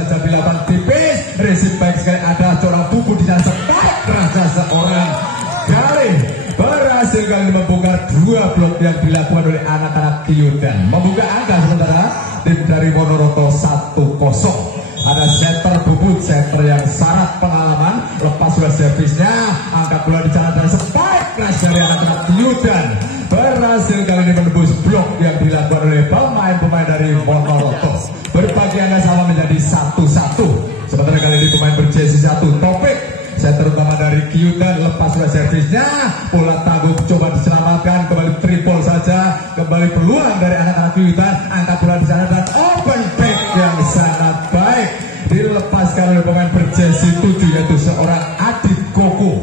saja dilakukan tipis. Resip baik sekali, ada seorang buku di sana spike kerasa seorang kali berhasil kali membongkar dua blok yang dilakukan oleh anak-anak Kyudan. Membuka angka sementara tim dari Monoroto 1-0. Ada setter bubut, setter yang syarat pengalaman. Lepas sudah servisnya, angkat bola di sana dan spike keras dari anak-anak Kyudan. Berhasil kali ini menembus blok yang dilakukan oleh pemain-pemain dari Monoroto. Berbagi angka sama menjadi 1-1. Sementara kali ini pemain berjersey 1 Topik, setter utama dari Kyudan. Lepas sudah servisnya, bola tangguh coba diselamatkan, kembali triple saja, kembali peluang dari anak-anak Kyudan. Angkat bola di sana dan open pick yang sangat baik dilepaskan oleh pemain berjersey 7 yaitu seorang Adit Koko.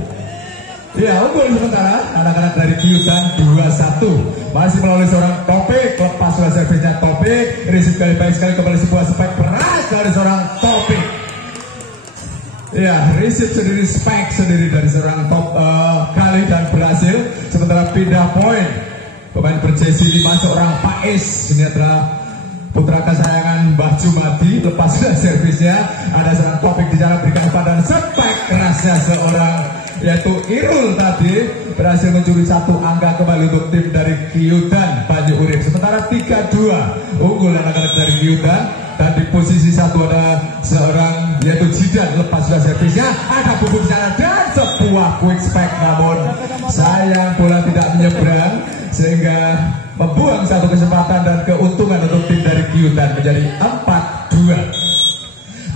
Ya, unggul sementara anak-anak dari Kyudan 2-1. Masih melalui seorang Topik, lepas sudah servisnya Topik, receive kali baik sekali, kembali sebuah spike berat dari seorang Topik. Ya, receive sendiri, spike sendiri dari seorang kali dan berhasil. Sementara pindah poin pemain berjersey 5 seorang Faiz. Ini adalah putra kesayangan Mbah Jumadi. Lepas sudah servisnya, ada seorang Topik di sana berikan umpan dan spike kerasnya seorang yaitu Irul tadi berhasil mencuri 1 angka kembali untuk tim dari Kyudan Banyu Urip. Sementara 3-2 unggul anak-anak dari Kyudan. Dan di posisi 1 ada seorang yaitu Jidan. Lepas sudah servisnya, ada bubuk sana dan sebuah quick spike, namun sayang bola tidak menyeberang sehingga membuang satu kesempatan dan keuntungan untuk tim dari Kyudan menjadi 4-2.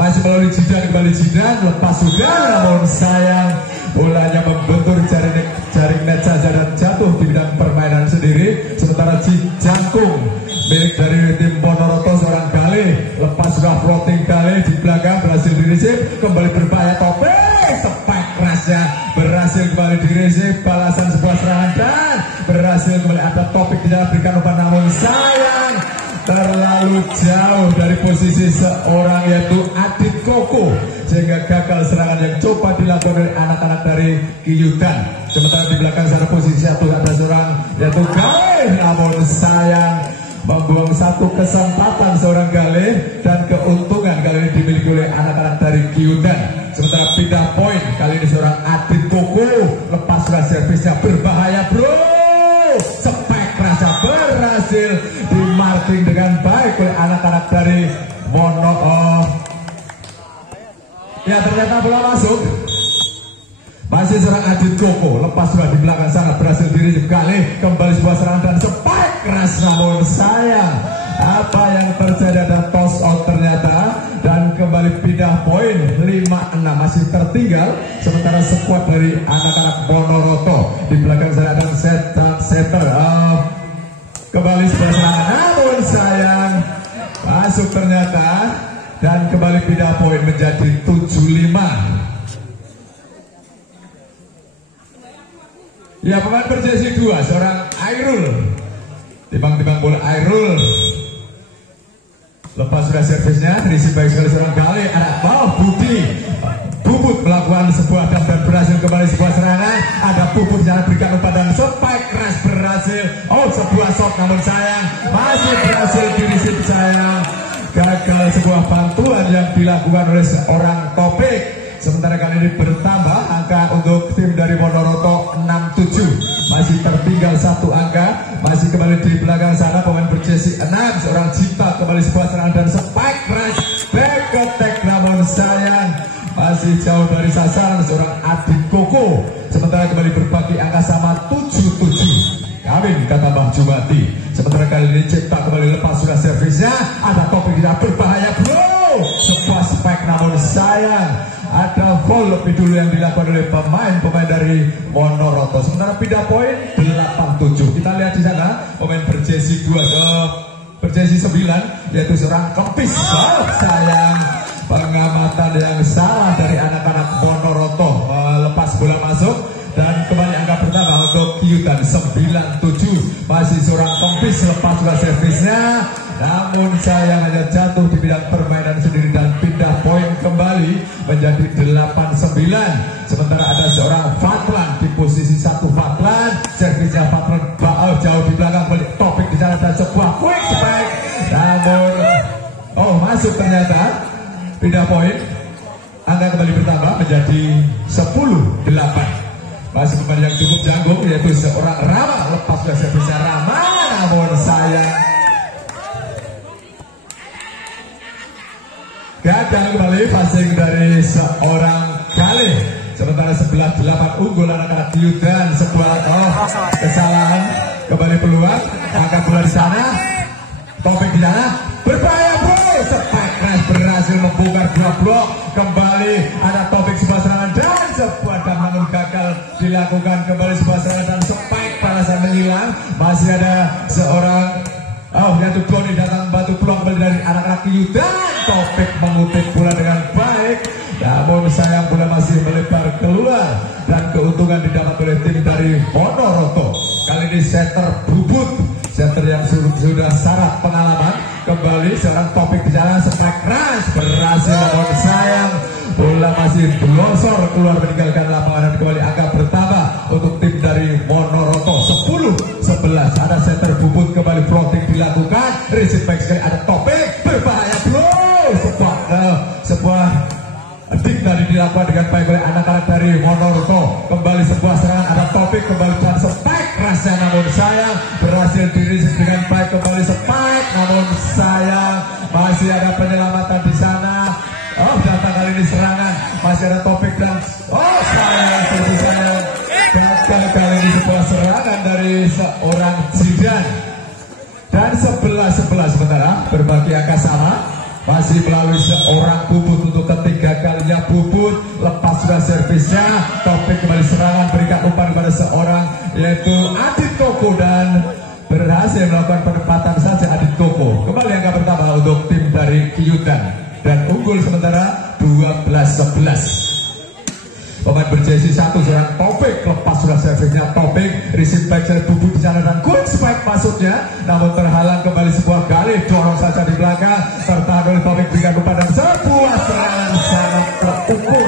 Masih melalui Jidan, kembali Jidan, lepas sudah, namun sayang bolanya membentur jaring net saja dan jatuh di bidang permainan sendiri. Sementara Jangkung milik dari tim Monoroto seorang kali, lepas sudah floating kali di belakang, berhasil diresip, kembali berbahaya Topik, spike kerasnya berhasil kembali diresip, balasan sebuah serangan dan berhasil kembali ada Topik di dalam berikan umpan, namun sayang terlalu jauh dari posisi seorang yaitu Adit Koko sehingga gagal serangan yang coba dilakukan oleh anak-anak dari Kyudan. Sementara di belakang sana posisi 1 ada seorang yaitu Galih, namun sayang membuang satu kesempatan seorang Galih dan keuntungan kali ini dimiliki oleh anak-anak dari Kyudan. Sementara pindah poin kali ini seorang Adit Koko, lepas sudah servisnya berbahaya bro, spike kerasa berhasil dimarking dengan baik oleh anak-anak dari ya ternyata bola masuk. Masih seorang Adit Koko, lepas sudah di belakang sana berhasil diresip kali, kembali sebuah serangan dan spike keras, namun sayang apa yang terjadi ada toss out ternyata dan kembali pindah poin 5-6 masih tertinggal. Sementara skuad dari anak-anak Monoroto di belakang sana dan setter kembali sebuah serangan, namun sayang masuk ternyata dan kembali pindah poin menjadi 7-5. Ya, pemain berjersey 2 seorang Airul, timbang-timbang bola Airul, lepas sudah servisnya receive baik sekali seorang kali, ada bawah Bubut melakukan sebuah dan berhasil kembali sebuah serangan, ada Bubut jalan berikan umpan dan spike keras berhasil, sebuah shot namun sayang masih berhasil di-receive, sayang gagal sebuah bantuan yang dilakukan oleh seorang Topik. Sementara kali ini bertambah angka untuk tim dari Monoroto 6-7, masih tertinggal 1 angka. Masih kembali di belakang sana pemain berjersey 6 seorang Cipta, kembali sebuah serangan dan spike keras back attack, namun sayang masih jauh dari sasaran seorang Adit Koko. Sementara kembali berbagi angka sama 7-7. Kawin kata Mbah Jumati. Sementara kali ini Cipta kembali lepas sudah servisnya, ada Topik tidak berbahaya bro, sebuah spike namun sayang ada foul lebih dulu yang dilakukan oleh pemain dari Monoroto. Sementara pindah poin 8-7. Kita lihat di sana pemain berjersey 2 berjersey 9 yaitu seorang Kempis. Sayang pengamatan yang salah dari anak-anak Monoroto, melepas bola masuk dan kembali angka bertambah untuk Kyudan 9-7. Masih seorang Kempis lepas sudah servisnya, namun sayang hanya jatuh di bidang permainan sendiri dan pindah poin kembali menjadi 8-9. Sementara ada seorang Fatlan di posisi 1 Fatlan, servisnya Fatlan jauh di belakang, balik Topik di sana dan sebuah quick spike, namun masuk ternyata. pindah poin. Angka kembali bertambah menjadi 10-8. Masih pemain yang cukup jago yaitu seorang Rama. Lepas sudah servisnya Rama, namun sayang gagal kembali passing dari seorang Kali. Sementara 11-8 unggul anak-anak Kyudan. Sebuah kesalahan kembali peluang. Angkat bola di sana. Topik di sana. Berbahaya bro. Spike Crash berhasil membongkar dua blok. Kembali ada Topik sebuah serangan dan sebuah dam, namun gagal dilakukan. Kembali sebuah serangan dan Spike balasan menghilang. Masih ada seorang yaitu Doni datang membantu peluang kembali dari anak-anak Kyudan. Topik mengutip bola dengan baik, namun sayang bola masih melebar keluar dan keuntungan didapat oleh tim dari Monoroto. Kali ini setter Bubut, setter yang sudah syarat pengalaman. Kembali seorang Topik di sana, Spike Crash berhasil, namun sayang bola masih blosor keluar meninggalkan lapangan dan kembali angka bertambah untuk tim dari Monoroto 10-11. Ada setter Bubut kembali floating dilakukan, receive back sekali ada Topik, berbahaya bro. Sebuah dik tadi dilakukan dengan baik oleh anak-anak dari Monoroto. Kembali sebuah serangan ada Topik, kembali dan Spike Crash-nya, namun sayang berhasil di-receive dengan baik. Kembali Spike, namun sayang masih ada penyelamatan di sana. Datang kali ini serangan, masih ada Topik dan sayang servisnya gagal. Kali ini sebuah serangan dari seorang Zidan dan 11-11. Sementara berbagi angka sama, masih melalui seorang Bubut untuk ketiga kalinya. Bubut lepas sudah servisnya. Topik kembali serangan, berikan umpan kepada seorang yaitu Adit Koko dan berhasil melakukan penempatan saja Adit Koko. Kembali angka pertama untuk tim dari Kyudan dan unggul sementara 12-11. Pemain berjersey 1 seorang Topik lepas sudah servisnya. Topik receive back dari Bubut di sana dan good spike masuknya, namun terhalang. Kembali sebuah kali dorong saja di belakang, tertahan oleh Topik, berikan umpan dan sebuah serangan sangat terukur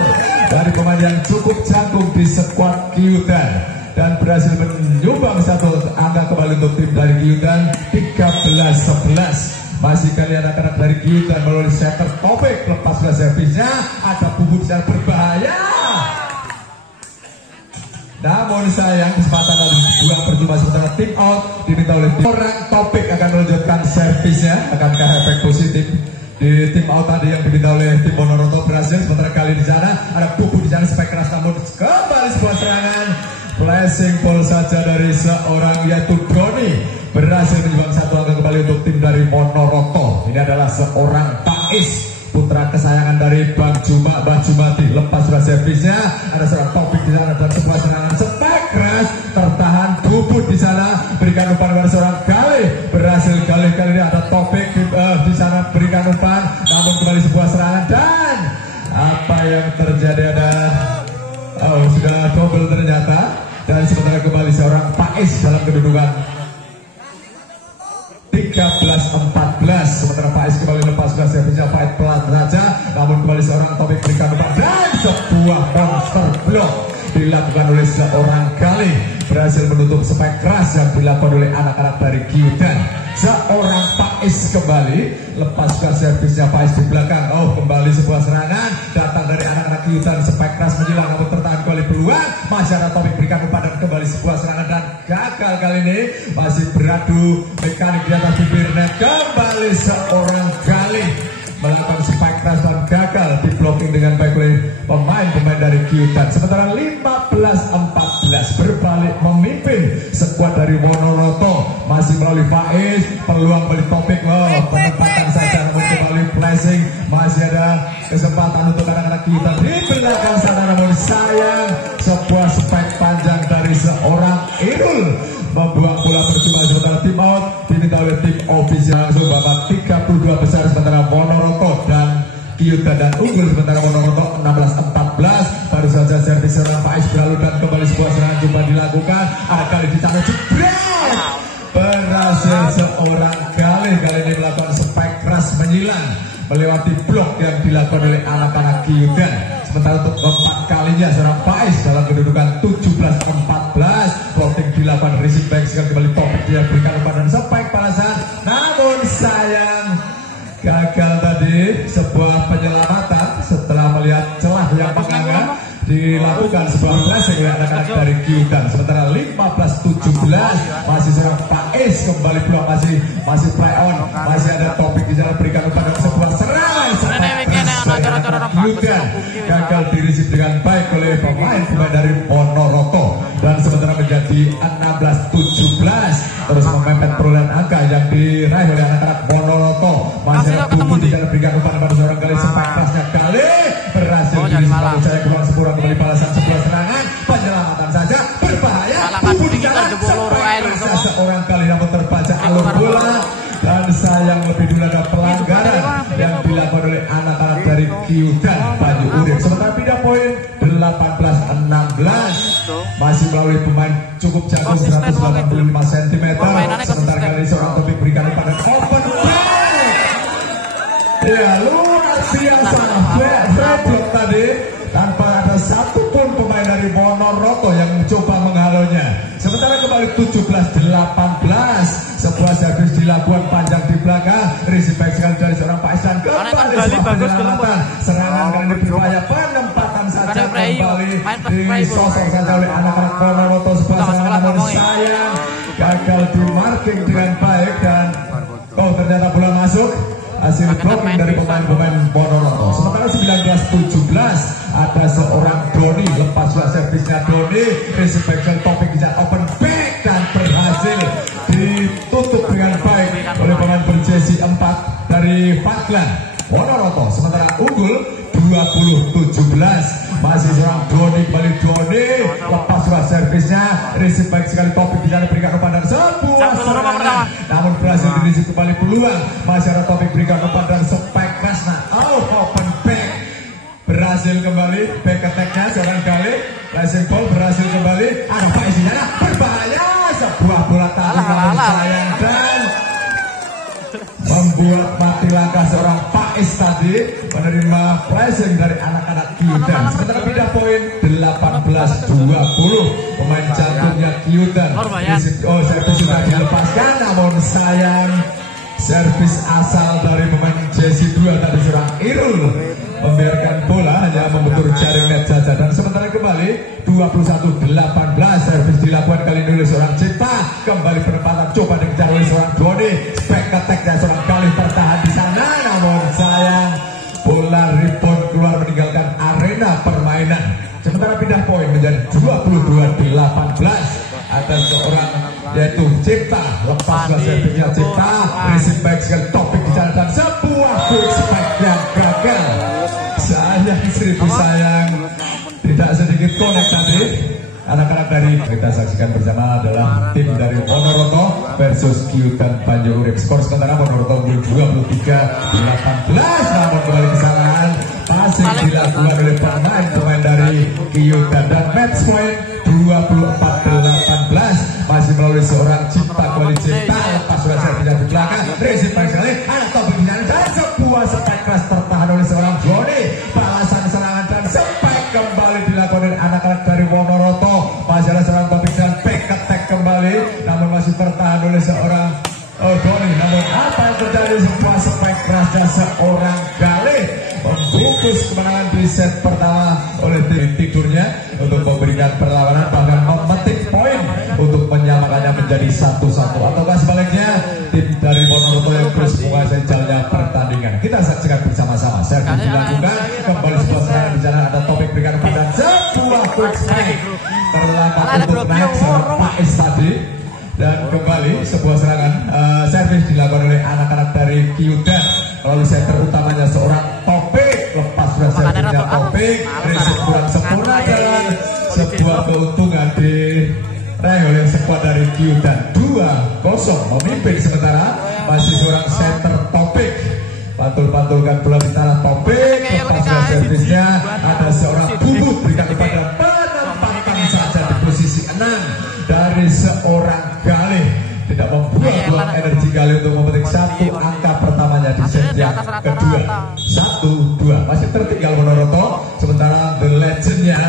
dari pemain yang cukup jagung di skuad Kyudan dan berhasil menyumbang satu angka kembali untuk tim dari Kyudan 13-11. Masih kali anak-anak dari Kyudan melalui setter Topik lepas sudah servisnya, ada Bubut yang berbahaya, namun sayang kesempatan dari dua percuma. Sementara tim out diminta oleh tim. Orang Topik akan melanjutkan servisnya. Akankah efek positif di tim out tadi yang diminta oleh tim Monoroto berhasil? Sementara kali di sana ada Bubut di sana, Spike Crash, namun kembali sebuah serangan flashing ball saja dari seorang yaitu Doni berhasil menyumbang satu angka kembali untuk tim dari Monoroto. Ini adalah seorang Pais, putra kesayangan dari Bang Juma, Bang Jumati. Lepas sudah servisnya, ada seorang Topik di sana dan sebuah serangan Spike Crash tertahan. Bubut di sana berikan umpan kepada seorang Kali, berhasil kali ini ada Topik di sana berikan umpan, namun kembali sebuah serangan dan apa yang terjadi ada sudah double ternyata, dan sementara kembali seorang Pais dalam kedudukan 13-14. Sementara Pais kembali lepas sudah servisnya, Pais pelan saja, namun kembali seorang Topik berikan umpan dan sebuah monster block dilakukan oleh seorang Kali, berhasil menutup Spike Crash yang dilakukan oleh anak-anak dari Kyudan. Seorang Pais kembali lepas sudah servisnya, Pais di belakang. Kembali sebuah serangan datang dari anak-anak Kyudan. Spike Crash menyilang namun tertahan kembali peluang, masih ada Topik berikan umpan dan kembali sebuah serangan dan gagal. Kali ini masih beradu mekanik di atas bibir net. Kembali seorang Kali melakukan Spike Crash dan gagal di blocking dengan baik oleh pemain-pemain dari Kyudan. Sementara 15-14 berbalik memimpin skuad dari Monoroto. Masih melalui Faiz, peluang balik Topik, penempatan saja namun kembali flashing. Masih ada kesempatan untuk anak-anak Kyudan di belakang sana, namun sayang sebuah spike panjang dari seorang Irul membuang bola percuma. Sementara tim out diminta oleh tim official langsung babak 32 besar. Sementara Monoroto dan Kyudan dan unggul sementara Monoroto 16-14. Baru saja servis seorang Faiz berlalu dan kembali sebuah serangan coba dilakukan. Ada kali di tangan jebret, berhasil seorang kali ini melakukan Spike Crash menyilang melewati blok yang dilakukan oleh anak-anak Kyudan. Sementara untuk keempat kalinya seorang Faiz dalam kedudukan 17-14. Floating dilakukan, receive back sekali kembali Topik, dia berikan umpan dan Spike balasan, namun sayang gagal tadi sebuah penyelamatan menemukan sebuah flashing oleh anak-anak dari Kyudan. Sementara 15-17 masih seorang Faiz kembali pulang, masih play on, masih ada topik di jalan berikan kepada sebuah serangan Kyudan gagal dirisip dengan baik oleh pemain dari Ponorogo dan sementara menjadi 16-17 terus memepet perolehan angka yang diraih oleh anak-anak Ponorogo. Masih ada tubuh di jalan berikan kepada seorang kali sepak kerasnya kali berhasil dirisip lalu saya kurang sepura kembali balasan sebuah serangan penyelamatan saja berbahaya tubuh di jalan sepak seorang kali namun terbaca alur bola dan sayang lebih dulu ada pelanggaran yang dilakukan oleh anak-anak dari Kyudan Banyu Urip. Sementara pindah poin 18-16 masih melalui pemain cukup jago 185 cm. Sementara kali ini seorang topik berikan pada open ya luar biasa Fredlock tadi tanpa ada satupun pemain dari Ponorogo yang mencoba menghalonya. Sementara kembali 17-18 sebuah servis dilakukan panjang di belakang risip baik sekali dari seorang Pak Islan kembali penyelamatan serangan kali ini berbahaya penempatan saja kembali disosok saja oleh anak-anak Ponorogo sebuah serangan namun sayang gagal di marking dengan baik dan ternyata bola masuk hasil blocking dari pemain-pemain Ponorogo. Sementara 19-17 ada seorang Doni lepas juga servisnya Doni risip back topik bisa open back dan berhasil ditutup dengan baik oleh pemain berjesi 4 dari Fadlan Ponorogo. Sementara unggul 20-17 masih seorang Doni kembali Doni lepas juga servisnya risip baik sekali topik bisa diberikan kepada sebuah serangan namun berhasil dirisip kembali peluang masih ada topik berikan kepada Spek Kresna open back berhasil kembali back attack-nya seorang kali flashing ball berhasil kembali ada Pak isinya berbahaya sebuah bola tarik sayang dan membuat mati langkah seorang Faiz tadi menerima flashing dari anak-anak Kyudan. Sementara pindah poin 18-20 pemain jantungnya Kyudan servis sudah dilepaskan namun sayang servis asal dari pemain Jesi 2 tadi seorang Irul membiarkan bola hanya membentur jaring net saja dan sementara kembali 21-18 servis dilakukan kali ini oleh seorang Cipta kembali penempatan coba dikejar oleh seorang Doni spek attack-nya seorang kali tertahan di sana namun sayang bola rebound keluar meninggalkan arena permainan. Sementara pindah poin menjadi 22-18 ada seorang yaitu Cipta lepas servisnya Cipta risip baik sekali topik di jalan dan sebuah quick spike yang gagal. Sayang seribu sayang tidak sedikit connect tadi anak-anak dari kita saksikan bersama adalah tim dari Ponorogo versus Kyudan Banyu Urip. Skor sementara Ponorogo 23-18 namun kembali kesalahan masih dilakukan oleh pemain dari Kyudan dan match point 24-18 masih melalui seorang Cipta kembali Cipta lepas sudah servisnya di belakang risip baik sekali ada topik di sana dan sebuah spek keras tertahan oleh seorang Doni balasan serangan dan spek kembali dilakukan oleh anak-anak dari Ponorogo masih ada seorang topik dan back attack kembali namun masih tertahan oleh seorang Doni namun apa yang terjadi sebuah spek keras dan seorang Gale membungkus kemenangan di set pertama oleh tim tidurnya untuk memberikan perlawanan bahkan memetik poin untuk menyamakannya menjadi 1-1 ataukah sebaliknya tim dari Ponorogo yang terus menguasai jalannya pertandingan. Kita saksikan bersama-sama servis dilakukan kembali sebuah serangan di sana ada topik berikan pada sebuah quick strike terlambat untuk naik seorang Faiz tadi dan kembali sebuah serangan servis dilakukan oleh anak-anak dari Kyudan melalui center utamanya seorang Topik lepas sudah servisnya Topik risip kurang sempurna dan sebuah keuntungan diraih oleh skuad dari Kyudan 2-0 memimpin sementara masih seorang center Topik pantul-pantulkan bola di tanah Topik lepas sudah servisnya ada seorang Bubut berikan kepada penempatan saja di posisi 6 dari seorang Galih tidak membuang energi Galih untuk memetik satu angka pertamanya di set yang kedua 1-2 masih tertinggal Ponorogo sementara the legendnya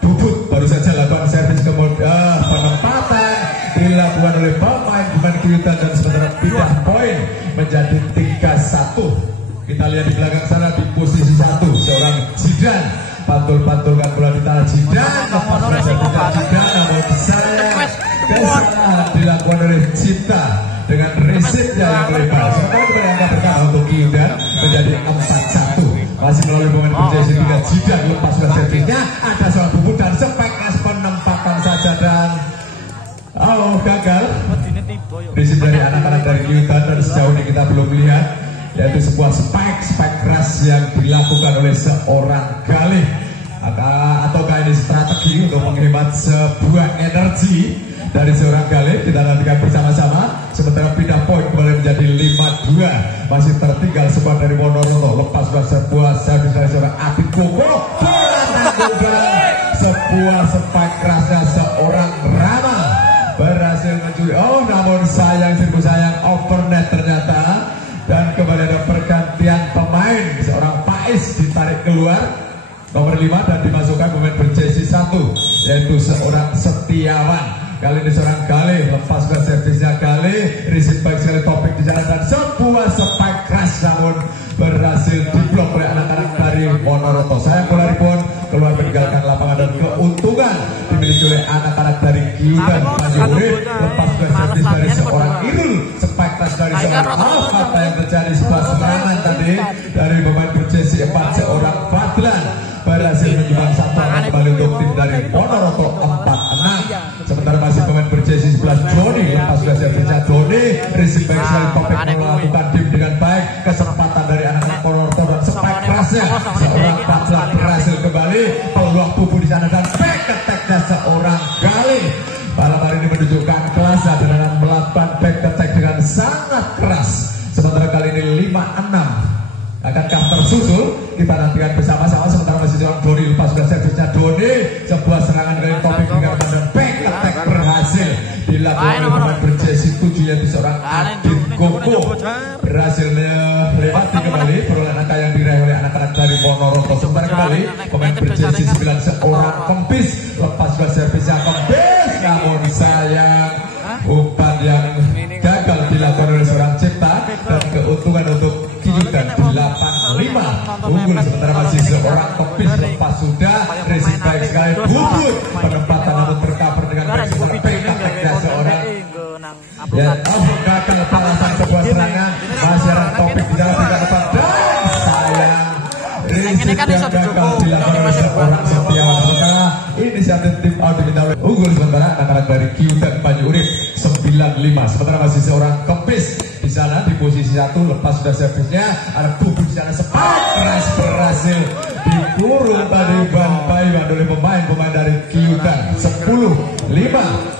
Bubut baru saja lakukan servis kemudian penempatan dilakukan oleh pemain Kyudan dan sementara pindah poin menjadi 3-1. Kita lihat di belakang sana di posisi 1 seorang Zidane pantul-pantulkan bola di tanah Jidan, lepas servisnya Jidan, namun sayang kesalahan dilakukan oleh Cipta dengan resipnya yang lebar. Sementara kembali angka pertama untuk Kyudan menjadi 4-1. Masih melalui pemain berjersey 3 Jidan, lepas servisnya ada seorang bubut dan Spekras penempatan saja dan gagal. Resip dari anak-anak dari Kyudan dan sejauh ini kita belum lihat, yaitu sebuah spike keras yang dilakukan oleh seorang Galih. Ataukah ini strategi untuk menghemat sebuah energi dari seorang Galih? Kita nantikan bersama-sama. Sementara pindah poin kembali menjadi 5-2. Masih tertinggal sebuah dari Monoroto. Lepas sebuah servis dari seorang Adit Koko. Sebuah spike kerasnya seorang Rama berhasil mencuri. Namun sayang overnet ternyata. Dan kembali ada pergantian pemain. Seorang Faiz ditarik keluar nomor 5 dan dimasukkan pemain berjersey 1, yaitu seorang Setiawan. Kali ini seorang Galih, lepas ke servisnya Galih, receive baik sekali topik di jalan dan sebuah spike keras namun berhasil diblok oleh anak-anak dari Monoroto. Sayang bola rebound keluar meninggalkan lapangan dan keuntungan dimiliki oleh anak-anak dari Kyudan. Panjuri lepas ke servis dari seorang Irul, spike keras dari seorang apa yang terjadi sebuah serangan tadi dari pemain berjersey 4 seorang Fadlan berhasil menyumbang satu angka kembali untuk tim dari Monoroto 4-6. Sementara masih pemain berjersey 11 Joni, lepas sudah servisnya Joni, receive baik sekali topik melakukan tim dengan baik, kesempatan dari anak-anak Monoroto dan spike kerasnya seorang Fadlan berhasil kembali, peluang bubu di sana dan back attack-nya seorang Galih. Malam hari ini menunjukkan kelas dan melakukan back attack dengan sangat keras. Sementara kali ini 5-6. Akankah tersusul? Kita nantikan bersama-sama. Sementara masih seorang Doni, lepas sudah servisnya Doni, sebuah serangan dari topik dengan dan back attack berhasil dilakukan oleh pemain berjersey 7 yaitu seorang Adit Koko berhasil melewati kembali perolehan angka yang diraih oleh anak-anak dari Monoroto. Sementara kembali pemain berjersey 9 seorang Kempis, lepas sudah servisnya Kempis namun sayang umpan yang gagal dilakukan oleh seorang Cipta dan keuntungan untuk Kyudan 8-5 unggul. Sementara masih seorang Kempis lepas sudah receive baik sekali bubut penempatan namun tercover dengan baik seorang PKT-nya seorang gagal balasan sebuah serangan. Masih ada topik di dalam tidak dapat dan sayang receive yang gagal dilakukan oleh seorang Setiawan. Sementara inisiatif tim diminta oleh unggul. Sementara anak-anak dari Kyudan Banyu Urip 9-5. Sementara masih seorang Kempis di sana di posisi 1, lepas sudah servisnya ada bubuk di sana spike keras berhasil dikurung tadi Baiwan oleh pemain dari Kyudan 10-5.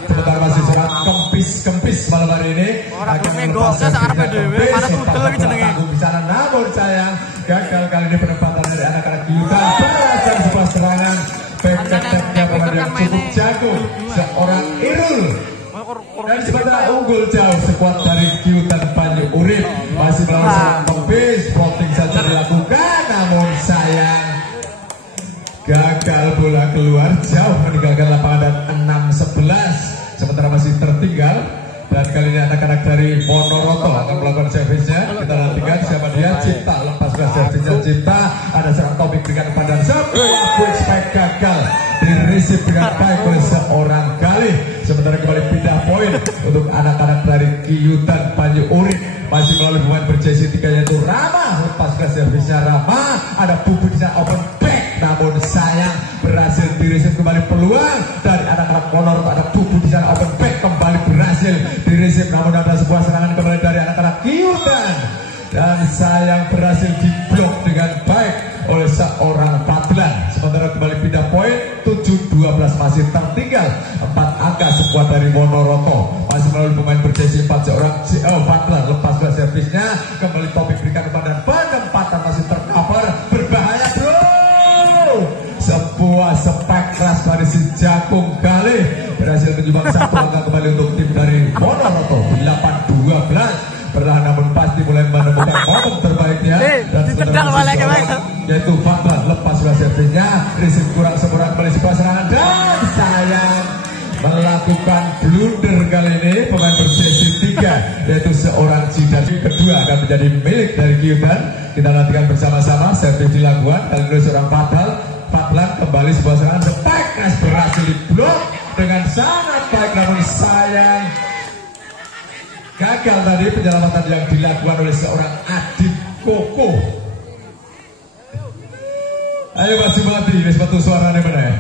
Sementara masih seorang Kempis malam hari ini akan melepas servisnya Kempis di sana namun sayang gagal kali ini penempatan dari anak-anak Kyudan berhasil sebuah serangan back-back-nya pemain yang cukup jago seorang Irul. Dan sementara unggul jauh sekuat dari Kyudan Banyu Urip masih melawan seorang Kempis, floating saja dilakukan namun sayang gagal bola keluar jauh meninggalkan lapangan dan 6-11. Sementara masih tertinggal dan kali ini anak-anak dari Monoroto akan melakukan servisnya. Kita nantikan siapa dia. Cipta lepas sudah servisnya Cipta, ada seorang topik dengan pandan sebuah quick spike gagal diresip dengan baik oleh seorang Galih. Sementara kembali pindah poin untuk anak-anak dari Kyudan Banyu Urip masih melalui pemain berjersey 3 yaitu Rama, lepas ke servisnya Rama, ada bubu di sana open back namun sayang berhasil diresip kembali peluang dari anak-anak Monoroto, ada bubu di sana open back kembali berhasil diresip namun ada sebuah serangan kembali dari anak-anak Kyudan dan sayang berhasil diblok dengan baik oleh seorang Fadlan. Sementara kembali pindah poin 7-12 masih tertinggal 4 angka sekuat dari Monoroto masih melalui pemain berjersey 4 seorang Fadlan, lepas ke servisnya kembali topik berikan kepada penempatan masih tercover berbahaya bro, sebuah spike keras dari si Jagung Galih berhasil menyumbang 1 angka kembali untuk tim dari Monoroto 8-12. Perlahan namun pasti mulai menemukan momen terbaiknya dan yaitu Fadlan, lepas sudah servisnya receive kurang sempurna kembali sebuah serangan dan sayang melakukan blunder kali ini pemain berjersey 3 yaitu seorang Jidan. Kedua akan menjadi milik dari Kyudan. Kita nantikan bersama-sama servis dilakukan kali ini seorang Fadlan kembali sebuah serangan spike crash berhasil diblok dengan sangat baik, namun sayang gagal tadi penyelamatan yang dilakukan oleh seorang Adit Koko. Ayo Mas Jumati, ini sepatu suaranya mana ya?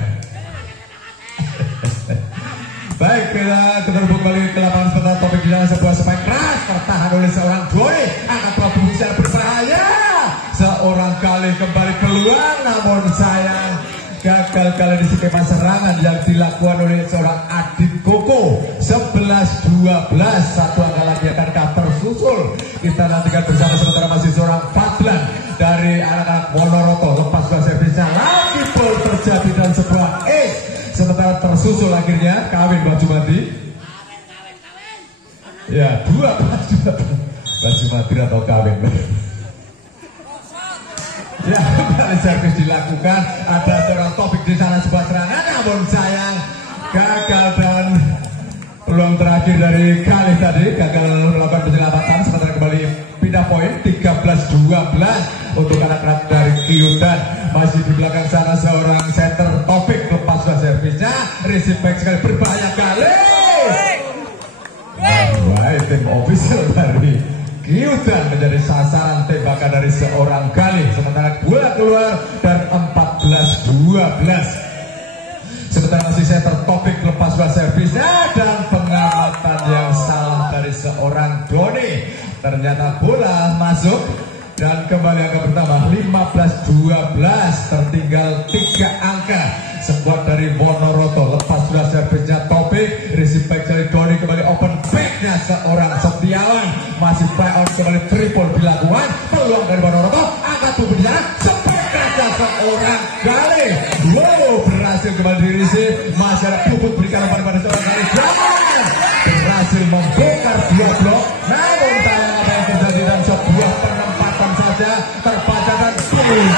Baik, kita terbuk kembali ke lapangan sebentar. Topik di dalam sebuah spike crash tertahan oleh seorang Doni, angkat pelabuh secara berbahaya. Seorang kali kembali keluar, namun sayang gagal kali di skema serangan yang dilakukan oleh seorang Adit Koko. 11-12, satu angka lagi akankah tersusul? Kita nantikan bersama, sementara masih seorang Fadlan dari anak-anak Wonoroto. Lepas dua servisnya, lagi ball terjadi dan sebuah ace. Sementara tersusul akhirnya kawin Mbak Jumati. Ya, 12 Mbak Jumati atau kawin. Ya, servis dilakukan. Ada seorang Topik di sana sebuah serangan, namun sayang gagal dan peluang terakhir dari kali tadi gagal melakukan penyelamatan. Sementara kembali pindah poin 13-12 untuk anak-anak dari Kyudan. Masih di belakang sana seorang center Topik, lepas servisnya, receive back sekali berbahaya kali. Baik, tim official dari Kyudan menjadi sasaran tembakan dari seorang kali. Sementara bola keluar dan 14-12. Sementara masih center Topik, lepas servisnya dan pengamatan yang salah dari seorang Doni. Ternyata bola masuk dan kembali angka pertama 15-12, tertinggal 3 angka. Sebuah dari Wonoroto, lepas sudah servisnya Topik, receive back dari Doni, kembali open backnya seorang Setiawan, masih play on, kembali triple dilakukan, peluang dari Wonoroto, angkat tubuhnya, sepak kaca seorang kali. Wow, berhasil kembali di receive, masih ada puput berikan pada seorang kali, berhasil membongkar 2 blok, namun sayang apa yang terjadi dan sebuah penempatan saja terbaca dan sebuah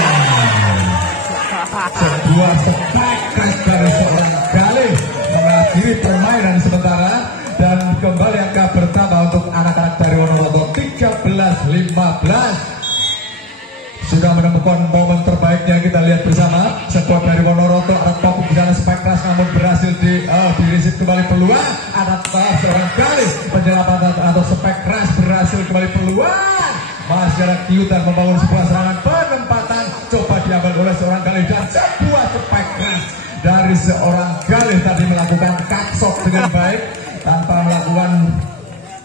spike crash dari seorang kali mengakhiri permainan sementara. Dan kembali angka bertambah untuk anak-anak dari Wonoroto 13-15. Sudah menemukan momen terbaiknya, kita lihat bersama. Sebuah dari Wonoroto, ada Topik di sana spike crash namun berhasil di receive kembali peluang. Ada seorang kali penyelamatan atau spike crash berhasil kembali peluang. Masyarakat Kyudan membangun sebuah serangan penempatan, coba diambil oleh seorang kali dan sebuah spike crash dari seorang kali tadi melakukan katsok dengan baik tanpa melakukan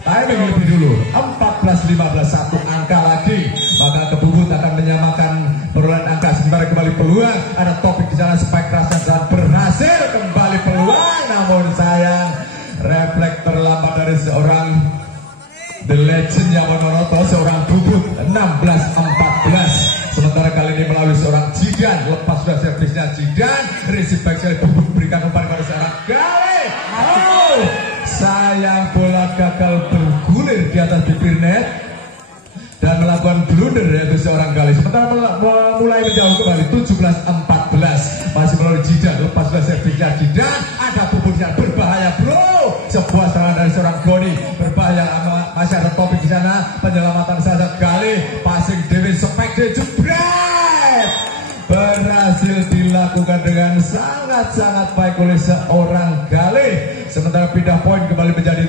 timing lebih dulu. 14-15, satu angka lagi, maka Kebubut akan menyamakan perolehan angka. Sementara kembali peluang, ada Topik di sana spike crash dan berhasil kembali peluang, namun sayang refleks terlambat dari seorang The Legend yang Wonoroto, seorang Bubut. 16-14. Sementara kali ini melalui seorang Jidan, lepas sudah servisnya Jidan, receive back sekali Bubut berikan umpan kepada seorang kali. Oh, sayang bola gagal bergulir di atas bibir net dan melakukan blunder yaitu seorang kali. Sementara mulai menjauh kembali 17-14, masih melalui Jidan, lepas sudah servisnya Jidan, ada Bubut yang berbahaya bro. Sebuah serangan dari seorang Doni berbahaya, masih ada Topik di sana, penyelamatan saja kali, passing Dewi spike jebret, berhasil dilakukan dengan sangat-sangat baik oleh seorang kali. Sementara pindah poin kembali menjadi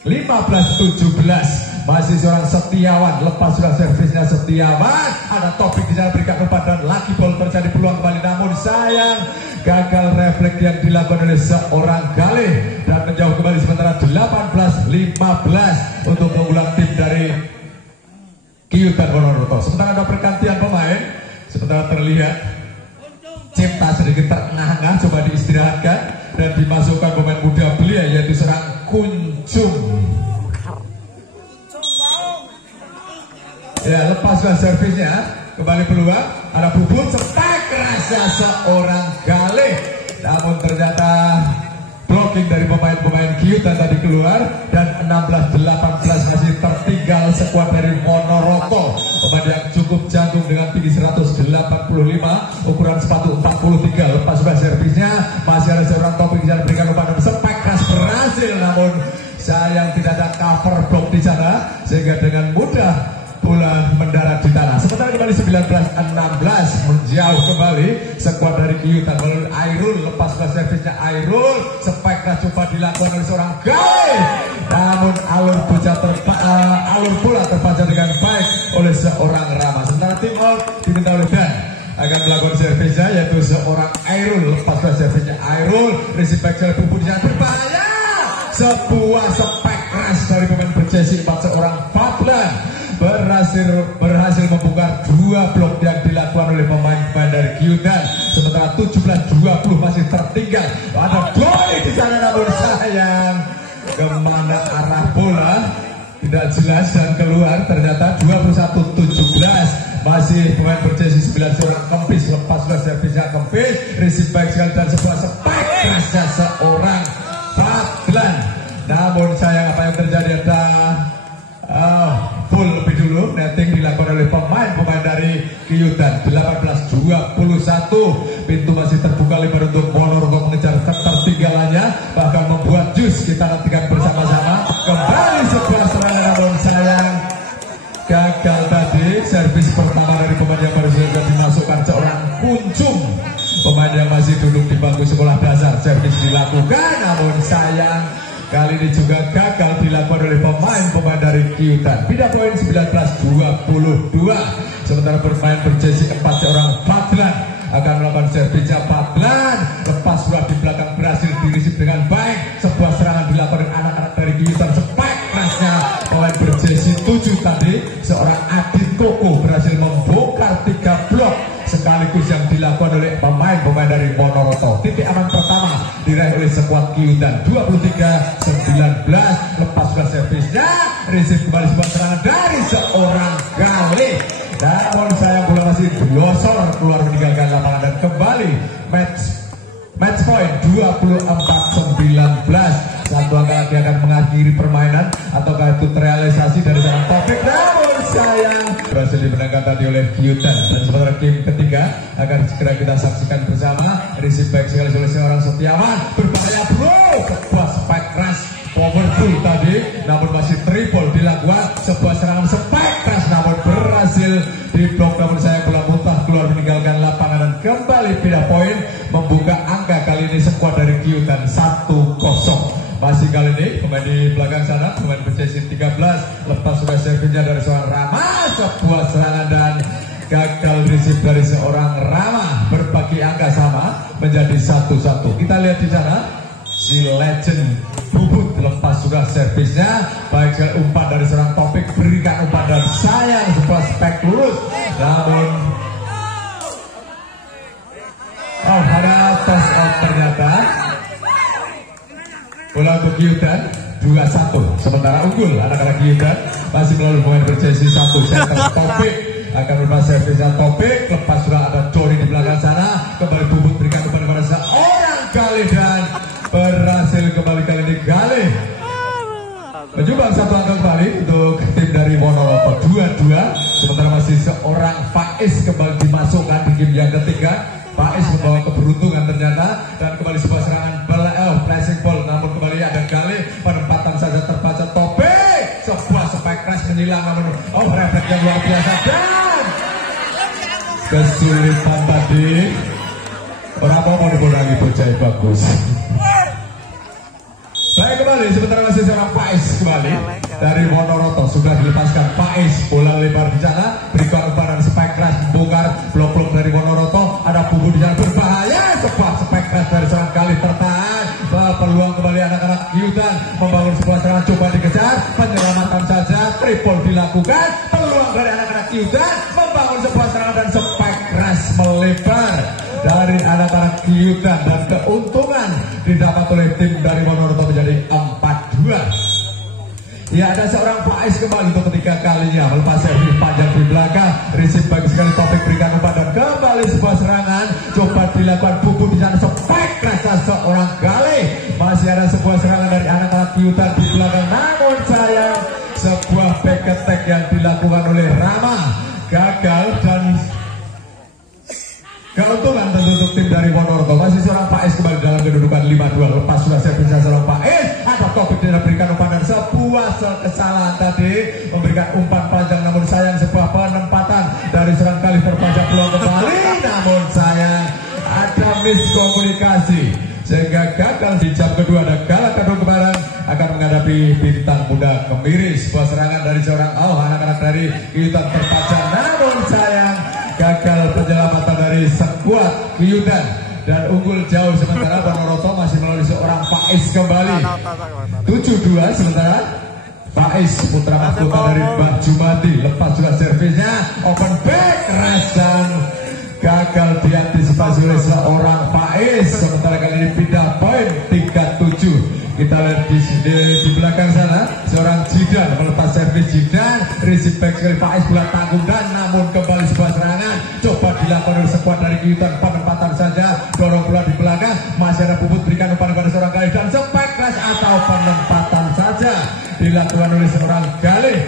15-17, masih seorang Setiawan, lepas sudah servisnya Setiawan, ada Topik di sana berikan umpan dan lagi ball terjadi peluang kembali, namun sayang gagal refleks yang dilakukan oleh seorang kali dan menjauh kembali. Sementara 18-15 untuk mengulang tim dari Kyudan Wonoroto. Sementara ada pergantian pemain, sementara terlihat Cipta sedikit terengah-engah, coba diistirahatkan dan dimasukkan pemain muda belia yaitu seorang Kuncung. Ya, lepas servisnya kembali peluang, ada Bubut spike rasa seorang kali, namun ternyata blocking dari pemain-pemain Kyudan tadi keluar dan 16-18 masih tertinggal sekuat dari Wonoroto. Pemain yang cukup jagung dengan tinggi 185, ukuran sepatu 43, lepas sudah servisnya, masih ada seorang Topik yang berikan umpan dan spike crash berhasil, namun sayang tidak ada cover block di sana sehingga dengan mudah bola mendarat di tanah. Sementara kembali 19-16 menjauh kembali skuad dari Kyutan melalui Airul. Lepas ke servisnya Airul, speknya coba dilakukan oleh seorang guys, namun alur bola terbaca dengan baik oleh seorang Rama. Sementara tim out diminta oleh Dan akan melakukan servisnya, yaitu seorang Airul. Lepas ke servisnya Airul, receive back dari Bubu di sana berbahaya. Sebuah spek keras dari pemain berjesi 4 seorang Fadlan berhasil membongkar 2 blok yang dilakukan oleh pemain-pemain dari Kyutan. Sementara 17-20 masih tertinggal. Ada Doni di sana, namun sayang kemana arah bola tidak jelas dan keluar. Ternyata 21-17 masih pemain berjesi 9 seorang Kempis. Lepas ke servisnya Kempis, receive back sekali dan sebuah spek kerasnya seorang Fadlan. Namun sayang apa yang terjadi ada full lebih dulu. Netting dilakukan oleh pemain dari Kyutan. 18-21, pintu masih terbuka lebar untuk Ponorogo mengejar ketertinggalannya, bahkan membuat jus. Kita nantikan bersama-sama. Kembali sebuah serangan, namun sayang gagal tadi. Servis pertama dari pemain yang baru saja dimasukkan seorang Kuncung, pemain yang masih duduk di bangku sekolah dasar. Servis dilakukan, namun sayang kali ini juga gagal dilakukan oleh pemain dari Kyutan. Pindah poin 19-22. Sementara bermain berjesi 4 seorang Fadlan akan melakukan servisnya. Fadlan lepas bola di belakang berhasil dirisip dengan baik. Sebuah serangan dilakukan oleh anak-anak dari Kyutan. Spek kerasnya pemain berjesi 7 tadi, seorang Adit Koko berhasil membongkar 3 blok sekaligus yang dilakukan oleh pemain dari Monoroto. Titik aman pertama diraih oleh skuad Kyutan. 23-19. Lepas ke servisnya, receive kembali sebuah serangan dari seorang Galih, namun sayang bola masih glosor keluar meninggalkan lapangan. Dan kembali match point 24-19. Satu angka lagi akan mengakhiri permainan, ataukah itu terrealisasi dari seorang Taufik, namun sayang berhasil dimenangkan tadi oleh Kyutan. Dan sementara game ketiga akan segera kita saksikan bersama. Receive back sekali oleh seorang Setiawan, berbahaya bro, sebuah spike keras powerful tadi, namun masih triple dilakukan. Sebuah serangan spike keras namun berhasil diblok, namun sayang bola muntah keluar meninggalkan lapangan. Dan kembali pindah poin, membuka angka kali ini skuad dari Kyutan 1-0. Masih kali ini pemain di belakang sana, pemain berjesi 13. Lepas sudah servisnya dari seorang Rama, sebuah serangan dan gagal receive dari seorang Rama. Berbagi angka sama menjadi 1-1. Kita lihat di sana si legend Bubut lepas sudah servisnya, baik sekali umpan dari seorang Topik, berikan umpan dan sayang sebuah spek lurus, namun ada toss out ternyata. Bola untuk Kyutan 2-1. Sementara unggul anak-anak Kyutan masih melalui pemain berjesi 1. Topik akan bermain servisnya. Topik lepas sudah ada Doni di belakang sana. Kembali Bubut berikan kepada seorang Galih dan berhasil kembali kali ini Galih menjumbang 1 angka kembali untuk tim dari Monoroto 2-2. Sementara masih seorang Faiz kembali dimasukkan di game yang ketiga. Faiz membawa keberuntungan ternyata, dan kembali sebuah serangan flashing ball, namun kembali ada Galih, penempatan saja terbaca Topik, sebuah spek keras menyilang, namun refleks yang luar biasa dan kesulitan tadi. Orang mau dibolangi bocah bagus. Baik, kembali sementara masih seorang Faiz kembali dari Monoroto, sudah dilepaskan Faiz, bola lebar di sana, berikan umpan spek keras bongkar blok-blok dari Monoroto. Ada Bubu di sana berbahaya, sebuah spek keras dari seorang Galih tertahan. Peluang kembali anak-anak Kyutan membangun sebuah serangan, coba dikejar, penyelamatan saja, triple dilakukan. Peluang dari anak-anak Kyutan membangun sebuah serangan dan spek keras melebar dari anak-anak Kyutan, dan keuntungan didapat oleh tim dari Monoroto menjadi 4-2. Ya, ada seorang Faiz kembali untuk ketiga kalinya melepas servis panjang di belakang, receive bagi sekali Topik, berikan umpan dan kembali sebuah serangan coba dilakukan Bubu di sana, spek kerasa seorang Galih. Masih ada sebuah serangan dari anak-anak Kyutan di belakang, namun sayang sebuah back attack yang dilakukan oleh Rama gagal, dan keuntungan tentu untuk tim dari Monoroto. Masih seorang Faiz kembali dalam kedudukan 5-2. Lepas sudah servisnya seorang Faiz, ada Topik dan berikan umpan dan sebuah kesalahan tadi memberikan umpan panjang, namun sayang sebuah penempatan dari serang kali berpajak peluang kembali, namun sayang ada miskomunikasi sehingga gagal di jam kedua. Dan Galak Kedung kemarin akan menghadapi Bintang Muda Kemiri. Sebuah serangan dari seorang anak-anak dari Kiyutan terpajang, namun sayang gagal penyelamatan dari skuad Kiyutan dan unggul jauh. Sementara Ponorogo masih melalui seorang Faiz kembali 7-2. Sementara Faiz putra mahkota dari Mbak Jumati lepas juga servisnya, open back Rasan gagal diantisipasi oleh seorang Faiz. Sementara kali ini pindah poin 3-7. Kita lihat di belakang sana seorang Jidan melepas servis. Jidan receive back sekali Faiz bulat tanggung, dan namun kembali sebuah serangan coba dilakukan oleh sekuat dari Kiyutan. Penempatan saja, dorong bola di belakang, masih ada Puput berikan umpan kepada seorang Galih dan spek crash atau penempatan saja dilakukan oleh seorang Galih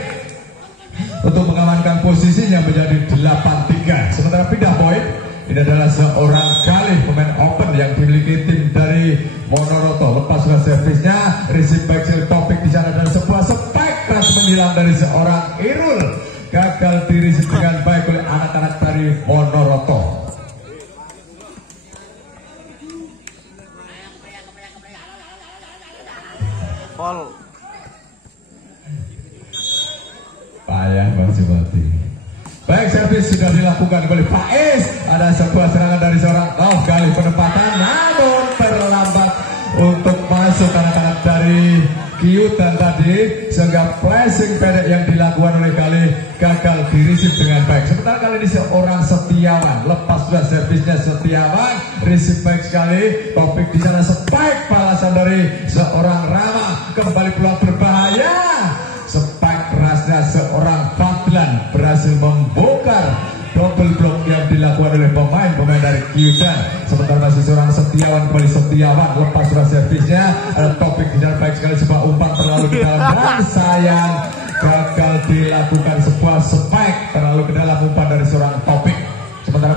untuk mengamankan posisinya menjadi 8-3. Sementara pindah poin ini adalah seorang Galih pemain open yang dimiliki tim dari Monoroto. Lepas sudah servisnya, receive back topik di sana dan sebuah spek keras menyilang dari seorang Irul, gagal dirisip dengan baik oleh anak-anak dari Monoroto. Pol payah Bang Jumati. Baik, servis sudah dilakukan oleh Faiz. Ada sebuah serangan dari seorang Galih, penempatan namun terlambat untuk masuk anak-anak dari Kiyutan tadi, sehingga flashing pendek yang dilakukan oleh Galih gagal dirisip dengan baik. Sementara kali ini seorang Setiawan lepas sudah servisnya, Setiawan receive baik sekali, topik di sana spike balasan dari seorang Rama, kembali peluang berbahaya. Spike kerasnya seorang Fadlan berhasil membongkar double block yang dilakukan oleh pemain dari Kiyutan. Sementara masih seorang Setiawan, kembali Setiawan lepas sudah servisnya, ada topik di dalam baik sekali, sebuah umpan terlalu ke dalam dan sayang gagal dilakukan sebuah spike terlalu ke dalam umpan dari seorang topik. Sementara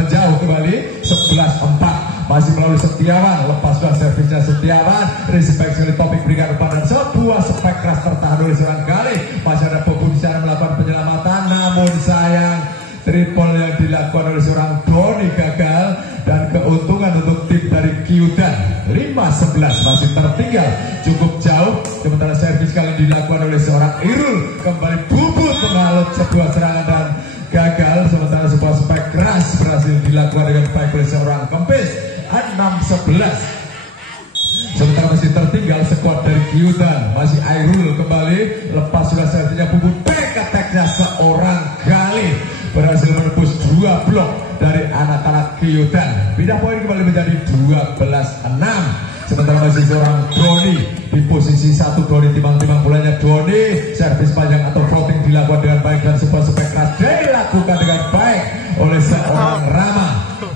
menjauh kembali 11-4 masih melalui Setiawan, lepas sudah servisnya Setiawan, receive back sekali topik berikan umpan dan sebuah spike keras tertahan oleh seorang Galih. Masih ada Bobo di sana melakukan penyelamatan, namun sayang triple yang dilakukan oleh seorang Doni gagal dan keuntungan untuk tim dari Kiyutan 5-11 masih tertinggal cukup jauh. Sementara servis kali ini dilakukan oleh seorang Irul, kembali Bubut menghalut sebuah serangan dan gagal. Sementara sebuah spike keras berhasil dilakukan dengan baik oleh seorang Kempis 6-11. Sementara masih tertinggal skuad dari Kiyutan, masih Airul kembali lepas sudah servisnya Bubut, tek-teknya seorang Galih berhasil menembus 2 blok dari anak-anak Kiyutan. Pindah poin kembali menjadi 12-6. Sementara masih seorang Doni di posisi 1. Doni timang-timang bolanya. Doni servis panjang atau floating dilakukan dengan baik dan sebuah spek keras dilakukan dengan baik oleh seorang Rama,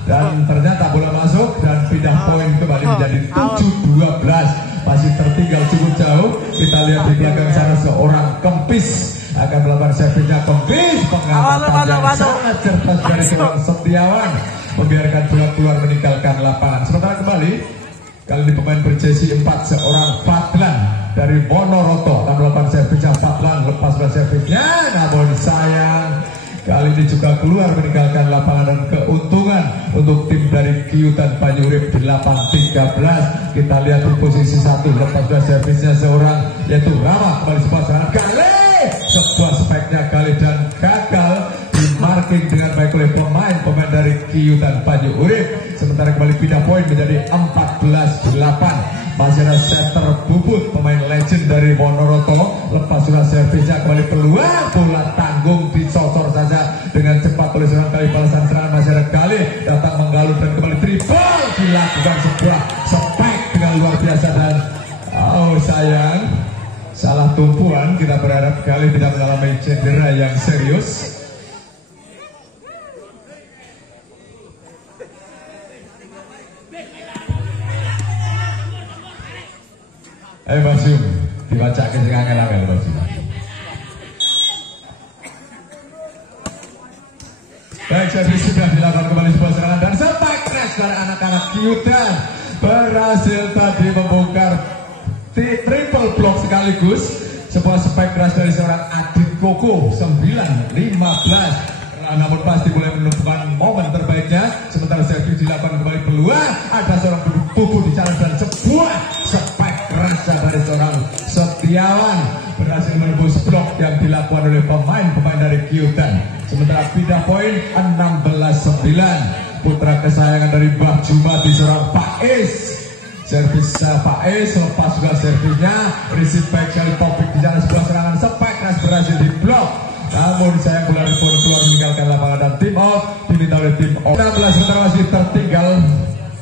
dan ternyata bola masuk dan pindah poin kembali menjadi 7-12. Masih tertinggal cukup jauh. Kita lihat di belakang sana seorang Kempis akan melakukan servisnya. Kempis pengamatan yang sangat cerdas dari seorang Setiawan membiarkan bola keluar meninggalkan lapangan. Sementara kembali kali ini pemain berjesi 4 seorang Fadlan dari Monoroto akan melakukan servisnya. Fadlan lepas bola servisnya, namun sayang kali ini juga keluar meninggalkan lapangan dan keuntungan untuk tim dari Kiyutan Banyurip 8-13. Kita lihat di posisi 1 lepas bola servisnya seorang yaitu Rama, kembali sebuah serangan Galih, sebuah speknya Galih dan gagal di marking dengan baik oleh pemain dari Kiyutan Banyurip. Sementara kembali pindah poin menjadi 14-8. Masih ada center Bubut, pemain legend dari Monoroto, lepas sudah servisnya, kembali peluang bola tanggung dicocor saja dengan cepat oleh seorang Galih. Balasan serangan masih ada Galih datang menggalut dan kembali triple dilakukan sebuah spike dengan luar biasa dan sayang salah tumpuan. Kita berharap Galih tidak mengalami cedera yang serius. Mas Yum, dibacakan sing angel-angel Mas Yum. Baik, servis sudah dilakukan kembali sebuah serangan dan spike crash dari anak-anak Kiyutan berhasil tadi membongkar triple block sekaligus sebuah spike keras dari seorang Adit Koko 9-15. Namun pasti mulai menentukan momen terbaiknya. Sementara servis dilakukan kembali keluar, ada seorang bubu di jalan dan sebuah spike keras dari seorang Setiawan berhasil menembus blok yang dilakukan oleh pemain-pemain dari Kyutan. Sementara pindah poin 16-9. Putra kesayangan dari Mbah Juma di seorang Faiz. Servis Faiz lepas juga servisnya, receive back kali topik di jalan sebuah serangan spike keras berhasil di blok. Namun sayang bola pun keluar meninggalkan lapangan dan tim out diminta oleh tim out. 16 sementara masih tertinggal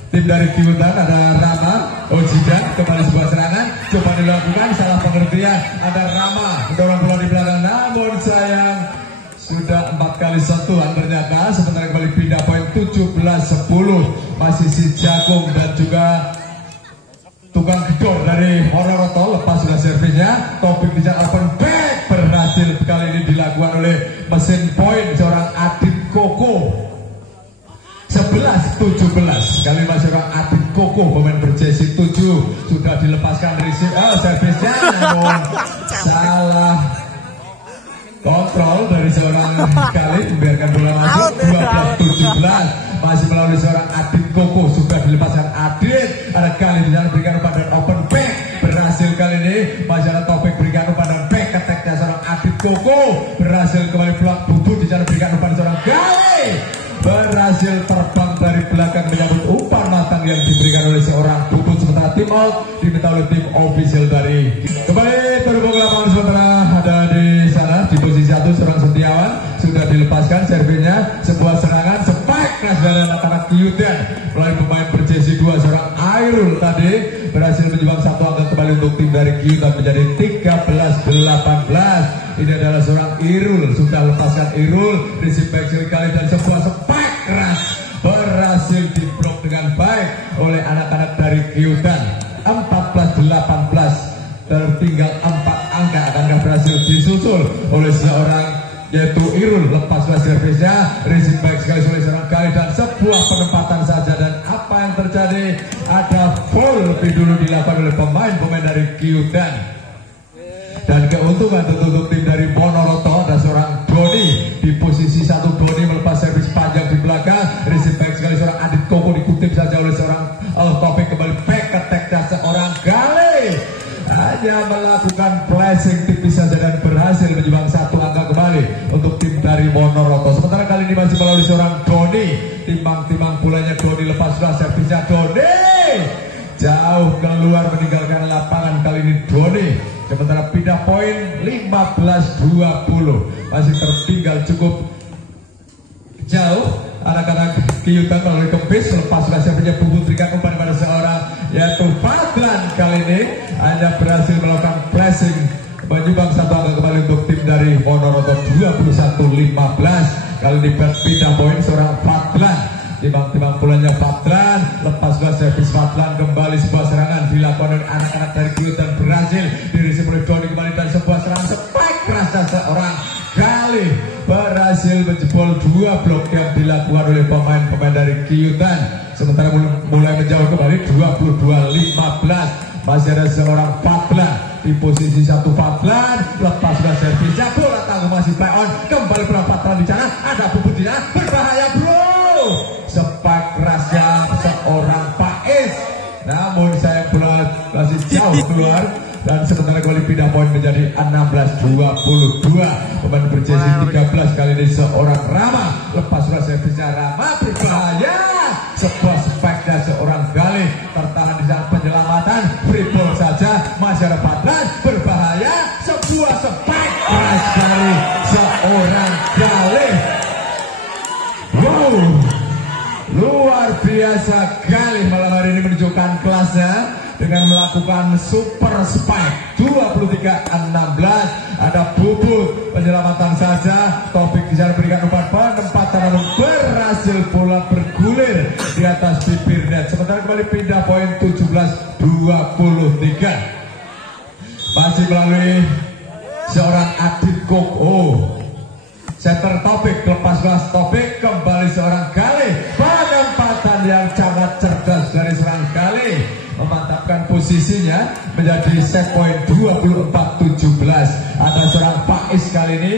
tim dari Kyutan. Ada Rama Ojida kembali sebuah serangan coba dilakukan, salah pengertian. Ada Rama mendorong bola di belakang, namun sayang sudah 4 kali sentuhan ternyata. Sementara kembali pindah poin 17-10. Masih si Jagung dan juga tukang gedor dari Monoroto lepas sudah servisnya. Topik di jalan open back berhasil kali ini dilakukan oleh mesin poin seorang Adit Koko 11-17. Kali ini seorang Adit Koko pemain berjersey 7 sudah dilepaskan dari servisnya, namun salah kontrol dari seorang kali membiarkan bola masuk. 12-17 masih melalui seorang Adit Koko sudah dilepaskan Adit. Ada kali di sana berikan pada open back berhasil kali ini. Masih ada topik berikan pada back attack-nya seorang Adit Koko berhasil kembali blok bubu di sana berikan pada seorang kali berhasil terbang dari belakang menyambut umpan matang yang diberikan oleh seorang bubu. Sementara tim out diminta oleh tim official dari kembali terhubung ke lapangan. Sementara ada di sana di posisi 1 seorang Setiawan sudah dilepaskan servisnya, sebuah serangan spike keras dari anak-anak Kyutan melalui pemain berjersey 2 seorang Airul tadi berhasil menjebak satu angka kembali untuk tim dari Kyutan menjadi 13-18. Ini adalah seorang Irul, sudah lepaskan Irul, receive back sekali dan sebuah spike keras berhasil diblok dengan baik oleh anak-anak dari Kyutan. 14-18 tertinggal 4 angka, akankah berhasil disusul oleh seorang yaitu Irul. Lepas servisnya, receive back sekali oleh seorang kali dan sebuah penempatan saja. Dan apa yang terjadi? Ada foul lebih dulu dilakukan oleh pemain-pemain dari Kyutan. Dan keuntungan untuk tim dari Monoroto ada seorang Doni di posisi 1. Doni melepas servis panjang di belakang, receive back sekali seorang Adit Koko dikutip saja oleh seorang Topik kembali back attack dan seorang kali hanya melakukan flashing tipis saja dan berhasil menjebak satu angka kembali untuk tim dari Monoroto. Sementara kali ini masih melalui seorang Doni, timbang-timbang bolanya Doni lepas sudah servisnya Doni jauh keluar meninggalkan lapangan kali ini Doni. Sementara pindah poin 15-20 masih tertinggal cukup jauh anak-anak Kyutan melalui kempis. Lepas sudah servisnya berikan umpan pada seorang yaitu Fadlan. Kali ini hanya berhasil melakukan flashing menyumbang satu angka kembali untuk tim dari Monoroto 21-15. Kali ini pindah poin seorang Fadlan, timbang-timbang bolanya Fadlan. Lepas sudah servis Fadlan kembali sebuah serangan dilakukan oleh anak-anak dari Kyutan berhasil dirisi oleh Doni kembali dan sebuah serangan spike keras seorang kali berhasil menjebol 2 blok yang dilakukan oleh pemain-pemain dari Kyutan. Sementara mulai menjauh kembali 22-15. Masih ada seorang Fadlan di posisi 1. Fadlan lepas sudah servisnya, bola tangguh masih play on kembali pada Fadlan di sana. Ada bubut di sana, berbahaya bro. Spike kerasnya seorang Faiz, namun sayang bola masih jauh keluar. Dan sementara kembali pindah poin menjadi 16-22. Pemain berjersey 13 kali ini seorang Rama. Lepas sudah servisnya Rama berbahaya. Sebuah spike dan seorang kali tertahan di saat penyelamatan. Free ball saja. Masih ada Fadlan berbahaya. Sebuah spike keras dari seorang kali. Wow, luar biasa kali malam hari ini menunjukkan kelasnya dengan melakukan super spike 23-16. Ada bubut penyelamatan saja. Topik di sana berikan umpan penempatan namun berhasil bola bergulir di atas bibir net. Sementara kembali pindah poin 17-23. Masih melalui seorang Adit Koko. Center Topik lepas kelas Topik kembali seorang kali penempatan yang sangat cerdas dari seorang kali memantapkan posisinya menjadi set point 24-17. Ada seorang Faiz kali ini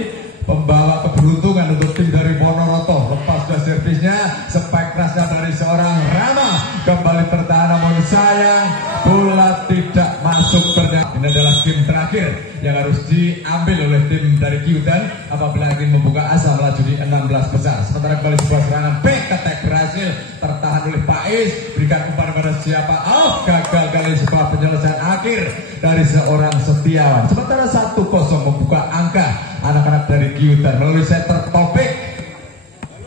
pembawa keberuntungan untuk tim dari Ponoroto. Lepas dua servisnya, spike kerasnya dari seorang Rama kembali tertahan, namun sayang bola tidak masuk. Ternyata ini adalah game terakhir yang harus diambil oleh tim dari Kyudan apabila ingin membuka asa melaju di 16 besar. Sementara kembali sebuah serangan back attack berhasil tertahan oleh Faiz, berikan umpan kepada siapa? Oh, gagal kali sebuah penyelesaian akhir dari seorang Setiawan. Sementara 1-0 membuka angka anak-anak dari Kyudan melalui setter Topik,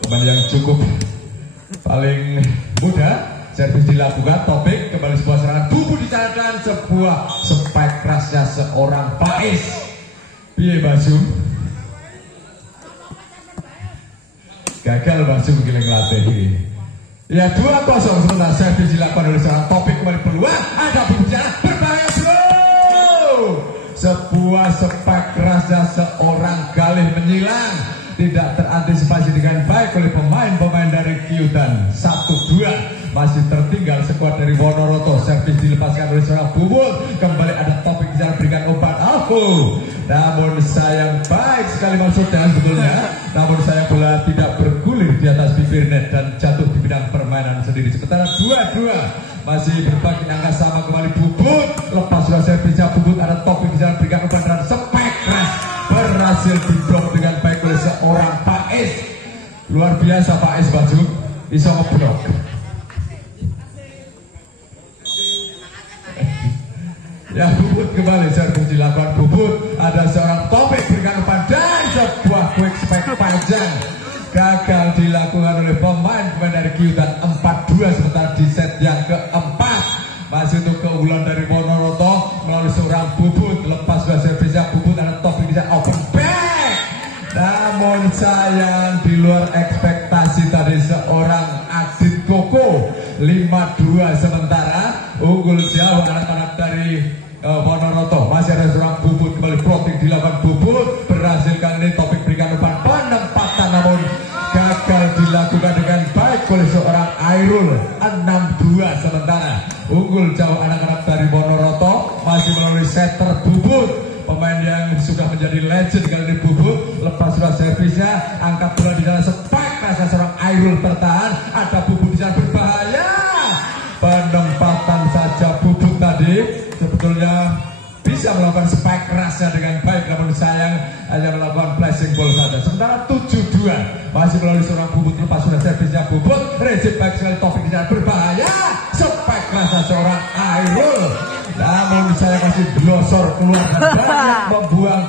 pemain yang cukup paling muda. Servis dilakukan, Topik kembali sebuah serangan bubu dicatatkan, sebuah spike kerasnya seorang Faiz. Piye Basum? Gagal Basum giling latih ini. Ya 2-0 sementara servis dilakukan oleh seorang Topik, kembali peluang, ada bubu jalan berbahaya bro. Sebuah spike kerasnya seorang Galih menyilang, tidak terantisipasi dengan baik oleh pemain-pemain dari Kyudan. 1-2 masih tertinggal skuad dari Ponoroto. Servis dilepaskan oleh seorang Bubut, kembali ada Topik di sana berikan umpan Alfu, namun sayang baik sekali maksudnya sebetulnya, namun sayang bola tidak bergulir di atas bibir net dan jatuh di bidang permainan sendiri. Sementara 2-2 masih berbagi angka sama, kembali Bubut, lepas sudah servisnya Bubut, ada Topik di sana berikan umpan dan spike keras berhasil diblok dengan baik oleh seorang Faiz. Luar biasa Faiz Baju bisa ngeblok. Ya Bubut kembali, servis dilakukan Bubut, ada seorang Topik berikan umpan dan sebuah quick spike panjang gagal dilakukan oleh pemain dari Kyudan. 4-2 sementara di set yang keempat masih untuk keunggulan dari Ponoroto melalui seorang Bubut. Lepas dua servisnya Bubut, ada Topik bisa open back, namun sayang di luar ekspektasi tadi seorang Adit Koko. 5-2 sementara unggul jauh anak-anak dari Ponoroto. Masih ada seorang Bubut, kembali plotting dilakukan Bubut, berhasil kali ini Topik berikan umpan penempatan namun gagal dilakukan dengan baik oleh seorang Airul. 6-2 sementara unggul jauh anak-anak dari Ponoroto masih melalui setter Bubut, pemain yang sudah menjadi legend kali ini Bubut. Lepas sudah servisnya, angkat bola di dalam spike rasa seorang Airul tertahan, ada Bubut di sana berbahaya, penempatan saja Bubut tadi sebetulnya bisa melakukan spike kerasnya dengan baik, namun sayang hanya melakukan flashing ball saja. Sementara 7-2 masih melalui seorang Bubut. Lepas sudah servisnya Bubut, receive back sekali Topik di sana berbahaya, spike kerasnya seorang Airul, namun saya masih glosor keluar banyak membuang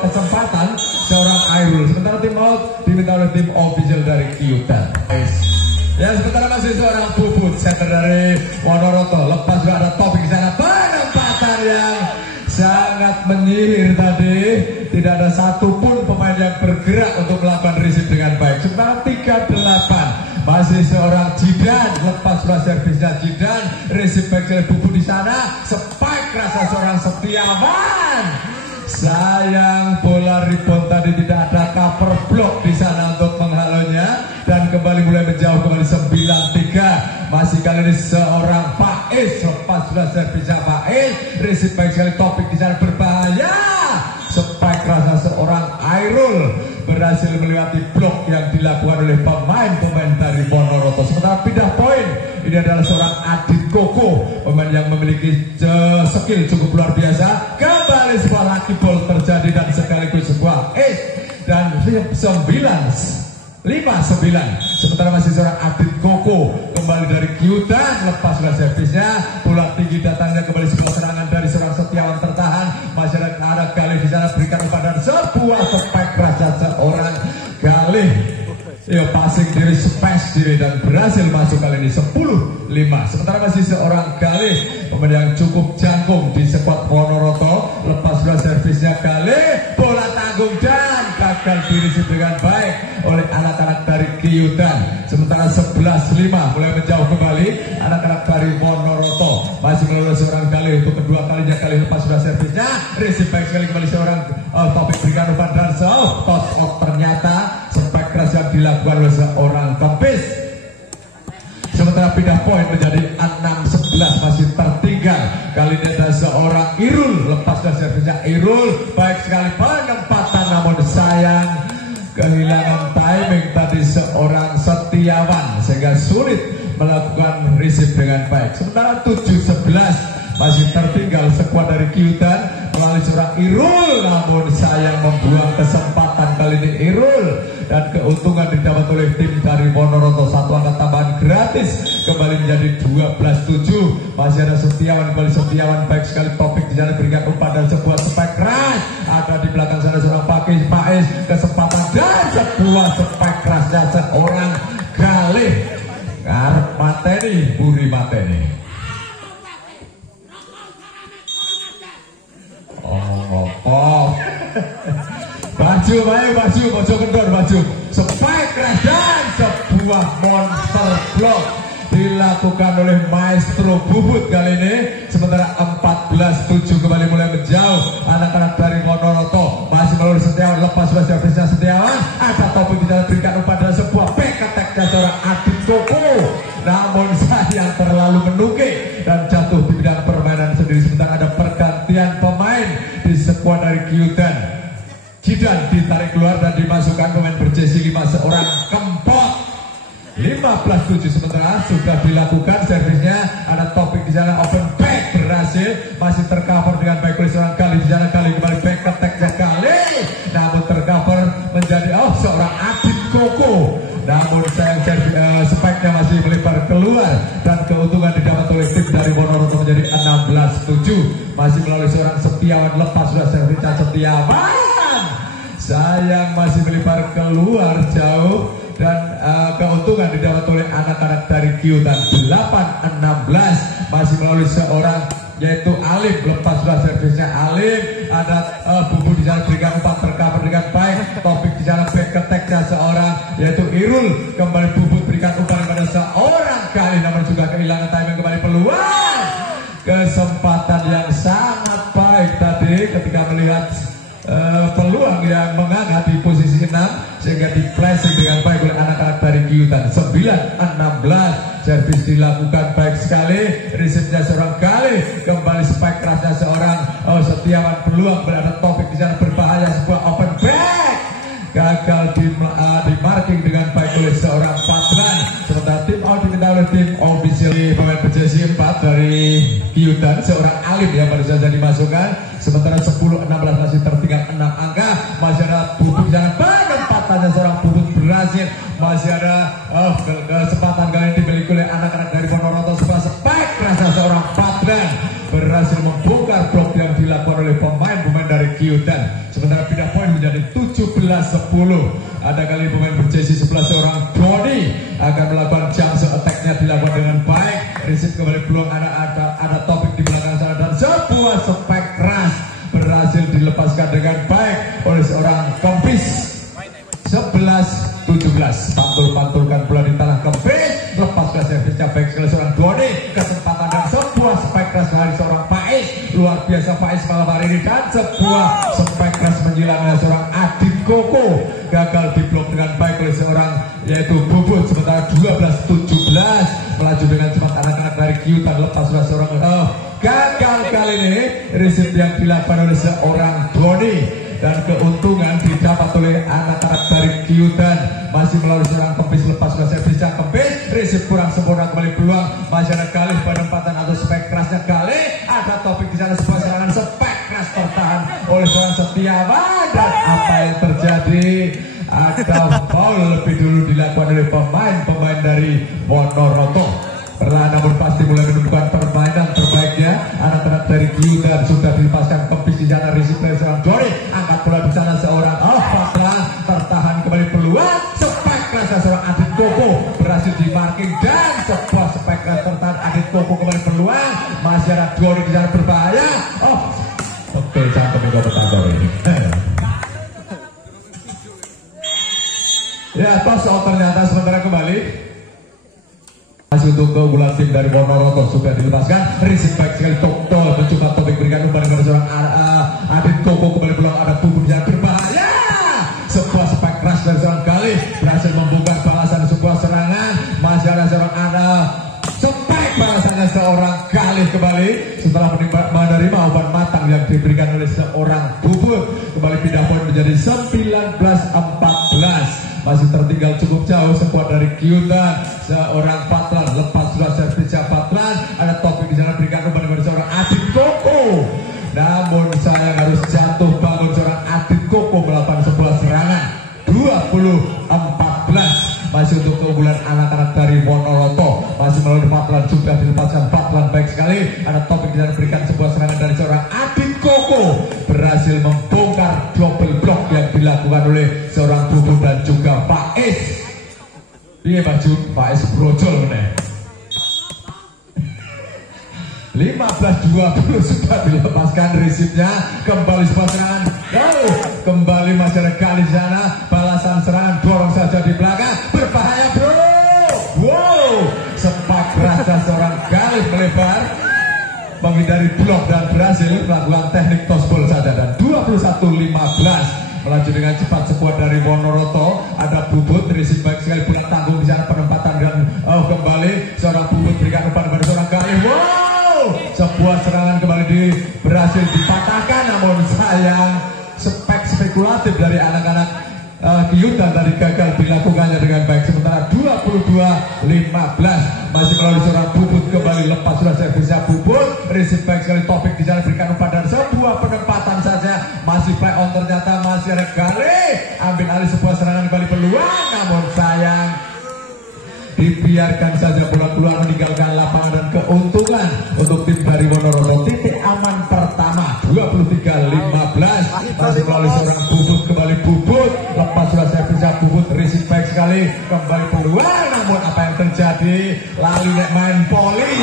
kesempatan seorang Airul. Sementara tim out diminta oleh tim official dari Kyudan. Ya sementara masih seorang Bubut, center dari Ponoroto. Lepas juga ada Topik di sana, penempatan yang sangat menyihir tadi. Tidak ada satupun pemain yang bergerak untuk melakukan receive dengan baik. Sementara 38 masih seorang Jidan. Lepas sudah servisnya Jidan, receive back dari Bubut di sana, spike rasa seorang Setiawan. Sayang bola rebound tadi tidak ada cover block di sana untuk menghalonya dan kembali mulai menjauh, kembali 9-3. Masih kali ini seorang Faiz. Lepas sudah servisnya Faiz, receive baik sekali Topik di sana berbahaya, spike rasa seorang Airul berhasil melewati blok yang dilakukan oleh pemain-pemain dari Ponoroto. Sementara pindah poin ini adalah seorang Adit Koko, pemain yang memiliki skill cukup luar biasa. Kembali sebuah lucky ball terjadi dan sekaligus sebuah ace dan 9-5-9. Sementara masih seorang Adit Koko kembali dari Kyudan. Lepas sudah servisnya, bola tinggi datangnya, kembali sebuah serangan dari seorang Setiawan tertahan. Masih ada Galih di sana berikan umpan dan sebuah spike rasa seorang Galih. Ya passing diri, space diri dan berhasil masuk kali ini 10-5. Sementara masih seorang Galih, pemain yang cukup jangkung di skuad Ponoroto. Lepas sudah servisnya Galih, bola tanggung dan gagal dirisi dengan baik oleh anak-anak dari Kyudan. Sementara 11-5 mulai menjauh kembali anak-anak dari Ponoroto. Masih melalui seorang Galih untuk kedua kalinya. Galih lepas sudah servisnya, receive baik sekali kembali seorang Topik berikan umpan dan toss out. Ternyata spike keras yang dilakukan oleh seorang Kempis. Sementara pindah poin menjadi 6-11 masih Irul. Baik sekali penempatan, namun sayang kehilangan timing tadi seorang Setiawan sehingga sulit melakukan receive dengan baik. Sementara 7-11 masih tertinggal skuad dari Kyudan melalui seorang Irul, namun sayang membuang kesempatan kali ini Irul, dan keuntungan didapat oleh tim dari Ponorogo. Satu angka tambahan gratis kembali menjadi 12-7. Masih ada Setiawan, kembali Setiawan, baik sekali topik di sana berikan umpan dan sebuah spike keras. Ada di belakang sana seorang Pais, kesempatan dan sebuah spike kerasnya seorang Galih. Ngarep mateni, buri mateni. Oh, baju, baju kendor, baju spike keras dan sebuah monster block dilakukan oleh Maestro Bubut kali ini. Sementara 14-7 kembali mulai menjauh anak-anak dari Monoroto. Masih melalui Setiawan, lepas servisnya Setiawan, ada topik di dalam berikan umpan dan sebuah back attack dari seorang Adit Koko, namun sayang terlalu menukik dan jatuh di bidang permainan sendiri. Sementara ada pergantian pemain di skuad dari Kyudan. Jidan ditarik keluar dan dimasukkan pemain berjesi 5 seorang Kempot. 15-7 sementara sudah dilakukan servisnya. Ada topik di sana, open back berhasil, masih tercover dengan baik oleh seorang Kali di sana. Kali kembali back attack-nya Kali, namun tercover menjadi seorang Adit Koko. Namun sayang spike-nya masih melebar keluar dan keuntungan didapat oleh tim dari Ponorogo menjadi 16-7. Masih melalui seorang Setiawan, lepas sudah servisnya Setiawan, sayang masih melebar keluar jauh dan keuntungan didapat oleh anak-anak dari Kyudan. 8-16 masih melalui seorang yaitu Alim, lepas sudah servisnya Alim. Ada Bubu di sana berikan umpan tercover dengan baik. Topik di sana back attack-nya seorang yaitu Irul, kembali Bubu berikan umpan kepada seorang Kali, namun juga kehilangan timing. Kembali peluang, kesempatan yang sangat baik tadi ketika melihat peluang yang menghangat di posisi 6 sehingga di flashing dengan baik oleh anak-anak dari Kyudan. 9-16 servis dilakukan baik sekali, receive-nya seorang Kali, kembali spike kerasnya seorang Setiawan. Peluang berada topik di sana berbahaya, sebuah open back gagal di marking dengan baik oleh seorang Patran. Sementara tim out diminta oleh tim official pemain berjesi 4 dari Kyudan, seorang Alim yang baru saja dimasukkan. Sementara 10-16 masih tertinggal 6 angka. Masih ada Bubut di sana, penempatannya seorang Bubut berhasil. Masih ada kesempatan kali ini dimiliki oleh anak-anak dari Ponorogo. Setelah spike kerasa seorang Patran berhasil membongkar blok yang dilakukan oleh pemain-pemain dari Kyudan. Sementara pindah poin menjadi 17-10. Ada kali pemain berjesi 11 seorang Doni akan melakukan jump attack-nya dilakukan dengan baik. Receive kembali peluang, ada topik di belakang sana dan sebuah spike keras berhasil dilepaskan dengan baik oleh seorang Kempis. 11-17 pantul-pantulkan bola di tanah Kempis, lepaskan servisnya baik sekali seorang Doni, kesempatan dan sebuah spike keras dari seorang Pais. Luar biasa Pais malam hari ini, dan sebuah spike keras menjilang oleh seorang Adit Koko, gagal diblok dengan baik oleh seorang yaitu Bubut. Sementara 12-17 melaju dengan cepat anak-anak dari Kyudan, lepas sudah seorang gagal kali ini receive yang dilakukan oleh seorang Doni dan keuntungan didapat oleh anak-anak dari Kyudan. Masih melalui seorang Kempis, lepas sudah servisnya Kempis, receive kurang sempurna, kembali peluang. Masih ada Kali penempatan atau spike kerasnya Kali, ada topik di sana, sebuah serangan spike keras tertahan oleh seorang Setiawan, dan apa yang terjadi? Ada foul lebih dulu dilakukan oleh pemain dari Ponorogo. Perlahan namun pasti mulai menunjukkan permainan terbaiknya. Anak-anak dari Kyudan sudah dilepaskan Kempis di sana, receive dari seorang Doni, angkat bola di sana seorang Fatra, tertahan kembali peluang, spike keras seorang Adit Koko berhasil di marking dan sebuah spike keras tertahan Adit Koko kembali peluang. Masih ada Doni di sana berbahaya. Oke, cangkem juga bertambah ini. Ya, tos ternyata sementara kembali masih untuk keunggulan tim dari Ponorogo sudah dilepaskan. Receive baik sekali Tokto, mencoba topik berikan umpan kepada seorang Adit Koko, kembali pulang ada Bubu yang berbahaya. Sebuah spike keras dari seorang Kali berhasil membongkar balasan sebuah serangan. Masih ada seorang spike balasannya seorang Kali kembali setelah menerima umpan matang yang diberikan oleh seorang kembali pindah poin menjadi 19-14. Masih tertinggal cukup jauh sekuat dari Kyutan. Seorang Patlan lepas sudah servis Patlan. Ada topik di sana berikan kepada seorang Adit Koko. Namun sayang harus jatuh bangun seorang Adit Koko melakukan sebuah serangan 20-14. Masih untuk keunggulan anak-anak dari Wonoroto. Masih melalui Patlan sudah dilepaskan. Patlan baik sekali. Ada topik di sana berikan sebuah serangan dari seorang Adit Koko. Berhasil membongkar double block yang dilakukan oleh seorang Bubun dan juga Faiz. Iya baju Faiz brojol meneh. 15-20 sudah dilepaskan resipnya. Kembali sebuah serangan. Kembali masih ada kali di sana. Balasan serangan dorong saja di belakang. Berbahaya bro. Wow. Sepak rasa seorang Galih melebar menghindari blok dan berhasil melakukan teknik tosbol saja. Dan 21-15 melaju dengan cepat sekuat dari Wonoroto. Ada Bubut risip baik sekali pulang tanggung di sana penempatan dan kembali seorang Bubut berikan kepada seorang Galih. Wow, sebuah serangan kembali berhasil dipatahkan, namun sayang spekulatif dari anak-anak Kyutan tadi gagal dilakukannya dengan baik. Sementara 22-15 masih melalui seorang Bubut kembali lepas sudah servisnya Bubut. Risip baik sekali topik di sana berikan umpan dan sebuah penempatan saja. Masih play on ternyata masih ada Galih. Ambil alih sebuah serangan kembali peluang, namun sayang dibiarkan saja bola keluar meninggalkan lapangan dan keuntungan untuk tim dari Wonoroto. Titik aman pertama 23-15 masih melalui seorang Bubut kembali Bubut lepas sudah servisnya Bubut risik baik sekali kembali peluang, namun apa yang terjadi lali nek main poli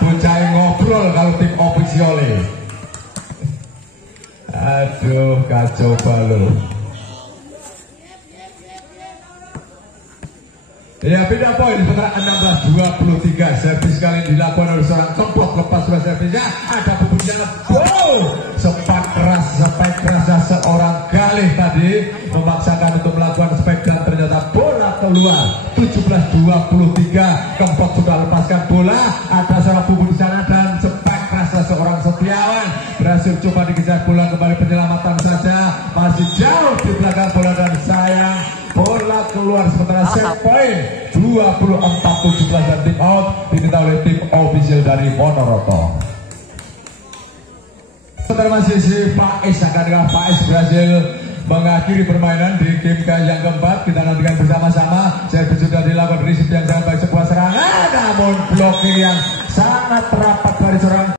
bocah ngobrol kalau tim ofisiole. Aduh kacau balau. Ya pindah poin sementara 16-23 servis kali ini dilakukan oleh seorang Kempot lepas sudah servisnya ada Bubutnya. Wow, sepak keras seorang Galih tadi memaksakan untuk melakukan spek dan ternyata bola keluar. 17-23 Kempot sudah lepaskan bola, ada seorang Bubut di sana dan sepak keras seorang Setiawan berhasil coba dikejar bola kembali penyelamatan saja masih jauh di belakang bola dan sayang bola keluar. Sementara set point 24-17 dan tim out diminta oleh tim official dari Wonoroto. Sementara masih si Faiz akan dengan Faiz berhasil mengakhiri permainan di game yang keempat. Kita nantikan bersama-sama. Servis sudah dilakukan risip yang sangat baik sebuah serangan, namun blocking yang sangat rapat dari seorang